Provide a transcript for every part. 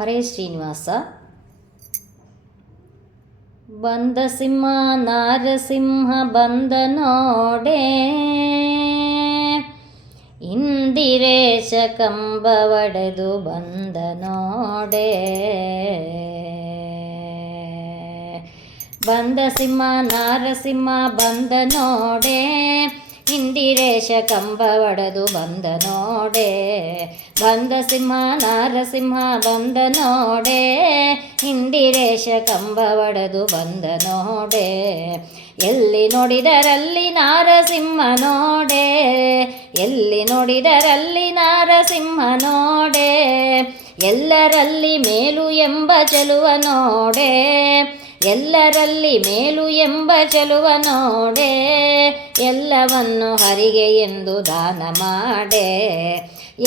ಹರೇ ಶ್ರೀನಿವಾಸ. ಬಂದ ಸಿಂಹ ನಾರಸಿಂಹ ಬಂದ ನೋಡೆ, ಇಂದಿರೇಶ ಕಂಬ ಒಡೆದು ಬಂದ ನೋಡೆ. ಬಂದ ಸಿಂಹ ನಾರಸಿಂಹ ಬಂದ ನೋಡೆ, ಇಂದಿರೇಶ ಕಂಬ ಒಡೆದು ಬಂದ ನೋಡೆ. ಬಂದ ಸಿಂಹ ನಾರಸಿಂಹ ಬಂದ ನೋಡೆ, ಇಂದಿರೇಶ ಕಂಬ ಒಡೆದು ಬಂದ ನೋಡೆ. ಎಲ್ಲಿ ನೋಡಿದರಲ್ಲಿ ನಾರಸಿಂಹ ನೋಡೆ, ಎಲ್ಲಿ ನೋಡಿದರಲ್ಲಿ ನಾರಸಿಂಹ ನೋಡೆ. ಎಲ್ಲರಲ್ಲಿ ಮೇಲು ಎಂಬ ಚೆಲುವ ನೋಡೆ, ಎಲ್ಲರಲ್ಲಿ ಮೇಲು ಎಂಬ ಚೆಲುವ ನೋಡೆ. ಎಲ್ಲವನ್ನು ಹರಿಗೆ ಎಂದು ದಾನ ಮಾಡೆ,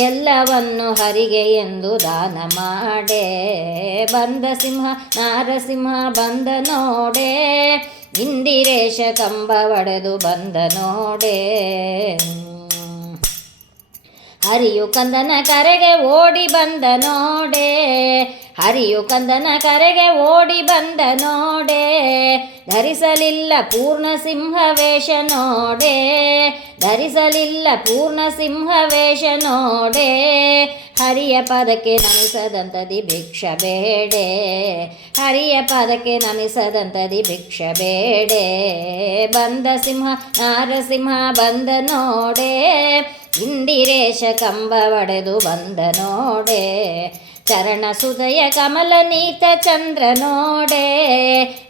ಎಲ್ಲವನ್ನು ಹರಿಗೆ ಎಂದು ದಾನ ಮಾಡೆ. ಬಂದ ಸಿಂಹ ನಾರಸಿಂಹ ಬಂದ ನೋಡೆ, ಇಂದಿರೇಶ ಕಂಬ ಒಡೆದು ಬಂದ ನೋಡೆ. ಹರಿಯು ಕಂದನ ಕರೆಗೆ ಓಡಿ ಬಂದ ನೋಡೆ, ಹರಿಯು ಕಂದನ ಕರೆಗೆ ಓಡಿ ಬಂದ ನೋಡೆ. ಧರಿಸಲಿಲ್ಲ ಪೂರ್ಣ ಸಿಂಹ ವೇಷ ನೋಡೆ, ಧರಿಸಲಿಲ್ಲ ಪೂರ್ಣ ಸಿಂಹ ವೇಷ ನೋಡೆ. ಹರಿಯ ಪದಕ್ಕೆ ನಮಿಸದಂತದಿ ಭಿಕ್ಷ ಬೇಡೆ, ಹರಿಯ ಪದಕ್ಕೆ ನಮಿಸದಂತದಿ ಭಿಕ್ಷ ಬೇಡೆ. ಬಂದ ಸಿಂಹ ನಾರಸಿಂಹ ಬಂದ ನೋಡೆ, ಇಂದಿರೇಶ ಕಂಬ ಒಡೆದು ಬಂದ ನೋಡೆ. ಚರಣ ಸುದಯ ಕಮಲ ನೀತ ಚಂದ್ರ ನೋಡೆ,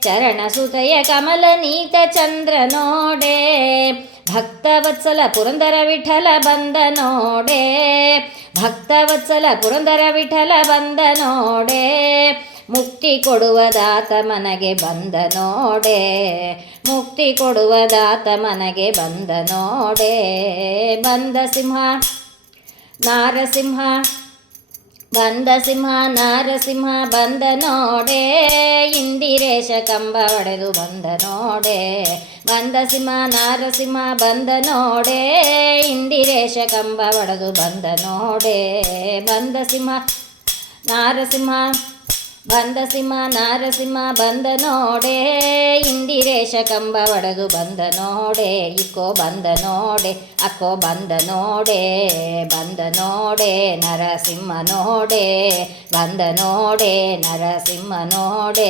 ಚರಣ ಸುದಯ ಕಮಲ ನೀತ ಚಂದ್ರ ನೋಡೆ. ಭಕ್ತವತ್ಸಲ ಪುರಂದರ ವಿಠಲ ಬಂದ ನೋಡೆ, ಭಕ್ತವತ್ಸಲ ಪುರಂದರ ವಿಠಲ ಬಂದ ನೋಡೆ. ಮುಕ್ತಿ ಕೊಡುವ ದಾತ ಮನಗೆ ಬಂದ ನೋಡೆ, ಮುಕ್ತಿ ಕೊಡುವ ದಾತ ಮನಗೆ ಬಂದ ನೋಡೆ. ಬಂದ ಸಿಂಹ ನಾರಸಿಂಹ ಬಂದ ಸಿಂಹ ನಾರಸಿಂಹ ಬಂದ ನೋಡೆ, ಇಂದಿರೇಶ ಕಂಬ ಒಡೆದು ಬಂದ ನೋಡೆ. ಬಂದ ಸಿಂಹ ನಾರಸಿಂಹ ಬಂದ ನೋಡೆ, ಇಂದಿರೇಶ ಕಂಬ ಒಡೆದು ಬಂದ ನೋಡೆ. ಬಂದ ಸಿಂಹ ನಾರಸಿಂಹ ಬಂದ ಸಿಂಹ ನಾರಸಿಂಹ ಬಂದ ನೋಡೆ, ಇಂದಿರೇಶ ಕಂಬ ಒಡೆದು ಬಂದ ನೋಡೆ. ಇಕ್ಕೋ ಬಂದ ನೋಡೆ ಅಕ್ಕೋ ಬಂದ ನೋಡೆ, ಬಂದ ನೋಡೆ ನರಸಿಂಹ ನೋಡೆ, ಬಂದ ನೋಡೆ ನರಸಿಂಹ ನೋಡೆ.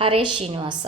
ಹರೇ ಶ್ರೀನಿವಾಸ.